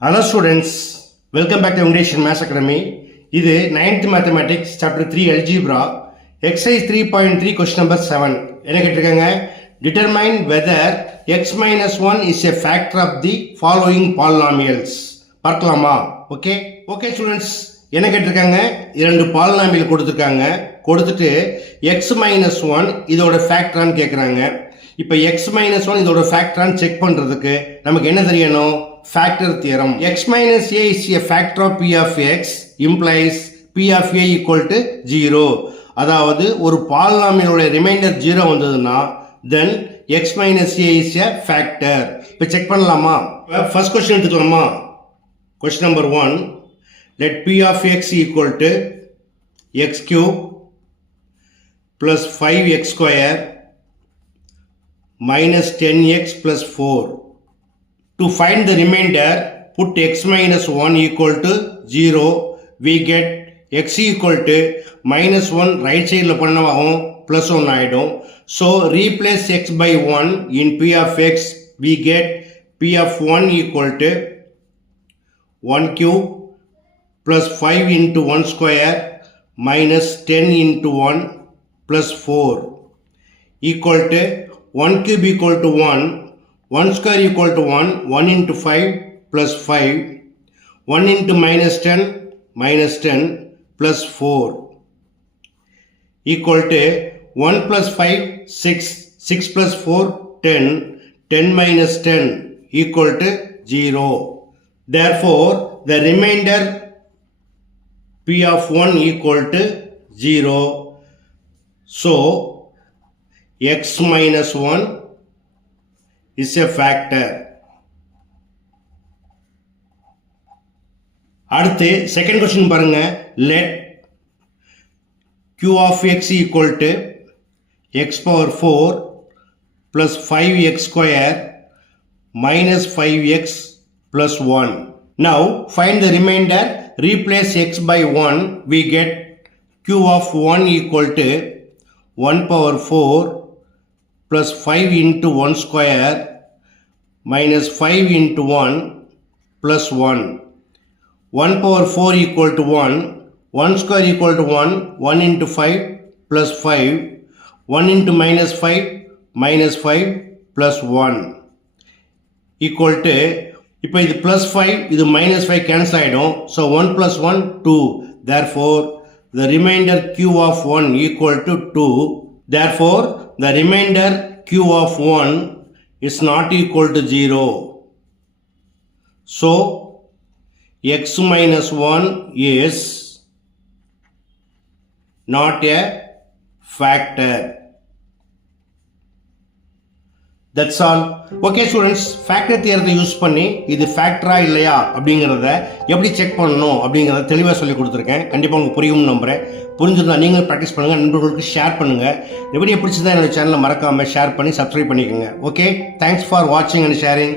Hello students, welcome back to English Maths Academy. இது 9th Mathematics Chapter 3 Algebra Exercise 3.3 Question number 7. என்ன கேட்டிருக்காங்க? Determine whether x minus 1 is a factor of the following polynomials. பார்க்கலாமா? Okay students, என்ன கேட்டிருக்காங்க? இரண்டு பாலினாமியல் கொடுத்திருக்காங்க. கொடுத்துட்டு x minus 1 இதோட ஃபேக்டரான்னு கேட்குறாங்க. இப்போ x minus 1 இதோட ஃபேக்டரான்னு செக் பண்ணுறதுக்கு நமக்கு என்ன தெரியணும்? Factor theorem. X minus a is a factor of p of x implies p of a equal to 0. அதாவது ஒரு பாலினாமியலோட ரிமைண்டர் 0 வந்ததுன்னா then x minus a is a factor. இப்போ செக் பண்ணலாமா? ஃபர்ஸ்ட் क्वेश्चन எடுத்துக்கலாமா? Question number 1. Let p of x equal to x cube plus 5x square minus 10x plus 4. To find the remainder, put x minus 1 equal to 0. We get x equal to minus 1 right side பண்ணவாகும் plus 1 ஆயிடும். So replace x by 1 in p of x. We get p of 1 equal to 1 cube plus 5 into 1 square minus 10 into 1 plus 4 equal to 1 cube equal to 1. 1 square equal to 1, 1 into 5 plus 5, 1 into minus 10 plus 4 equal to 1 plus 5, 6, 6 plus 4, 10, 10 minus 10 equal to 0. Therefore, the remainder p of 1 equal to 0. So, x minus 1 is a factor. அடுத்து second question பாருங்க. let q of x equal to x power 4 plus 5x square minus 5x plus 1. Now find the remainder. Replace x by 1. We get q of 1 equal to 1 power 4 plus 5 into 1 square minus 5 into 1 plus 1. 1 power 4 equal to 1. 1 square equal to 1. 1 into 5 plus 5. 1 into minus 5 plus 1 equal to, இப்போ இது plus 5 இது minus 5 cancel ஆயிடும். So 1 plus 1 2. Therefore the remainder q of 1 equal to 2. Therefore the remainder q of 1 is not equal to 0. So x minus 1 is not a factor. That's all. Okay students, factor theorem use பண்ணி இது ஃபேக்டரா இல்லையா அப்படிங்கறத எப்படி செக் பண்ணணும் அப்படிங்கறத தெளிவா சொல்லி கொடுத்திருக்கேன். கண்டிப்பா உங்களுக்கு புரியும்னு நம்புறேன். புரிஞ்சிருந்தா நீங்களும் பிராக்டிஸ் பண்ணுங்க, நண்பர்களுக்கு ஷேர் பண்ணுங்க. இந்த வீடியோ பிடிச்சதா என்னோட சேனலை மறக்காம ஷேர் பண்ணி சப்ஸ்கிரைப் பண்ணிக்கோங்க. ஓகே, தேங்க்ஸ் ஃபார் வாட்சிங் அண்ட் ஷேரிங்.